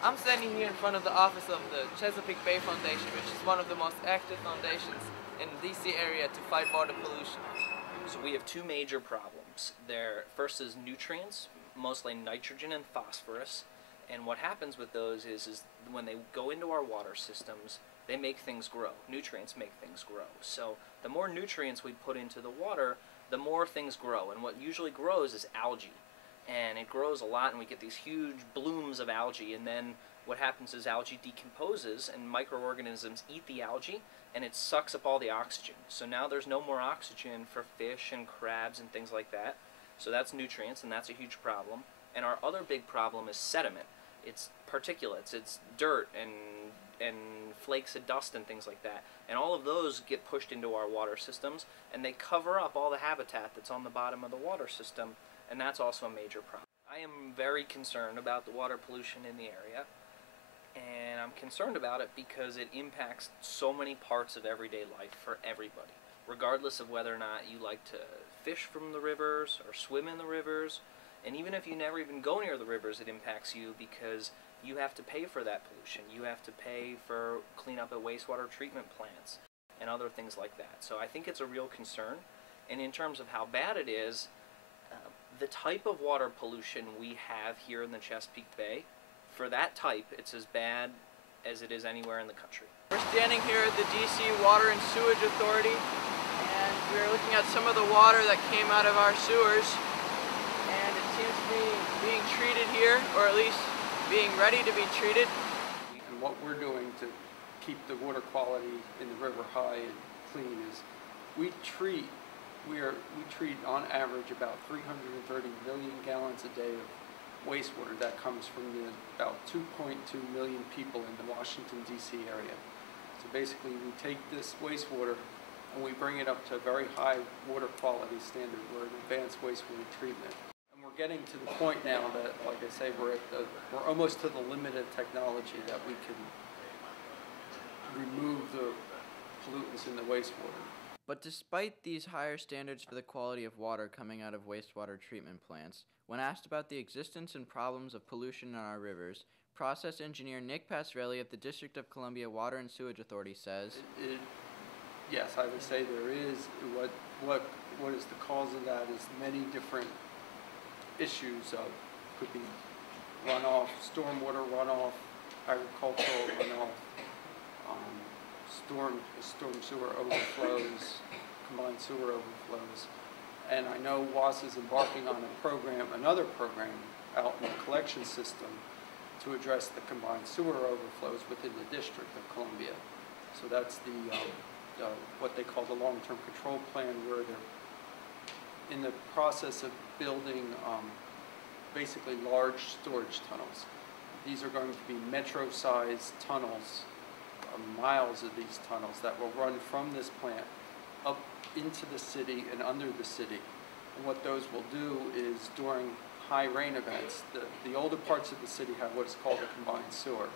I'm standing here in front of the office of the Chesapeake Bay Foundation, which is one of the most active foundations in the DC area to fight water pollution. So we have two major problems. First is nutrients, mostly nitrogen and phosphorus. And what happens with those is when they go into our water systems, they make things grow. Nutrients make things grow. So the more nutrients we put into the water, the more things grow. And what usually grows is algae. And it grows a lot, and we get these huge blooms of algae. And then what happens is algae decomposes, and microorganisms eat the algae, and it sucks up all the oxygen. So now there's no more oxygen for fish and crabs and things like that. So that's nutrients, and that's a huge problem. And our other big problem is sediment. It's particulates, it's dirt and flakes of dust and things like that. And all of those get pushed into our water systems, and they cover up all the habitat that's on the bottom of the water system, and that's also a major problem. I am very concerned about the water pollution in the area, and I'm concerned about it because it impacts so many parts of everyday life for everybody, regardless of whether or not you like to fish from the rivers or swim in the rivers. And even if you never even go near the rivers, it impacts you because you have to pay for that pollution. You have to pay for cleanup at wastewater treatment plants and other things like that. So I think it's a real concern. And in terms of how bad it is, the type of water pollution we have here in the Chesapeake Bay, for that type, it's as bad as it is anywhere in the country. We're standing here at the DC Water and Sewage Authority, and we're looking at some of the water that came out of our sewers. And it seems to be being treated here, or at least being ready to be treated. And what we're doing to keep the water quality in the river high and clean is we treat on average about 330 million gallons a day of wastewater that comes from about 2.2 million people in the Washington, D.C. area. So basically we take this wastewater and we bring it up to a very high water quality standard. We're an advanced wastewater treatment. We're getting to the point now that, like I say, we're almost to the limit of technology that we can remove the pollutants in the wastewater. But despite these higher standards for the quality of water coming out of wastewater treatment plants, when asked about the existence and problems of pollution in our rivers, process engineer Nick Pasarelli of the District of Columbia Water and Sewage Authority says, Yes, I would say there is. What is the cause of that is many different issues of, could be runoff, stormwater runoff, agricultural runoff, storm sewer overflows, combined sewer overflows. And I know WAS is embarking on another program out in the collection system to address the combined sewer overflows within the District of Columbia. So that's what they call the long-term control plan, where they're in the process of building basically large storage tunnels. These are going to be metro-sized tunnels, miles of these tunnels that will run from this plant up into the city and under the city. And what those will do is during high rain events, the older parts of the city have what is called a combined sewer.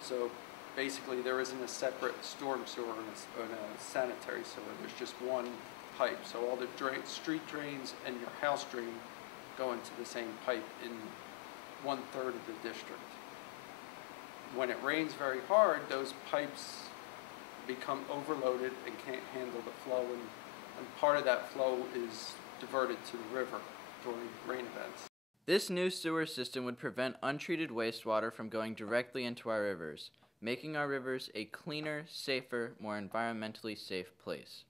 So basically there isn't a separate storm sewer and a sanitary sewer. There's just one pipe. So all the street drains and your house drain go into the same pipe in 1/3 of the district. When it rains very hard, those pipes become overloaded and can't handle the flow, and part of that flow is diverted to the river during rain events. this new sewer system would prevent untreated wastewater from going directly into our rivers, making our rivers a cleaner, safer, more environmentally safe place.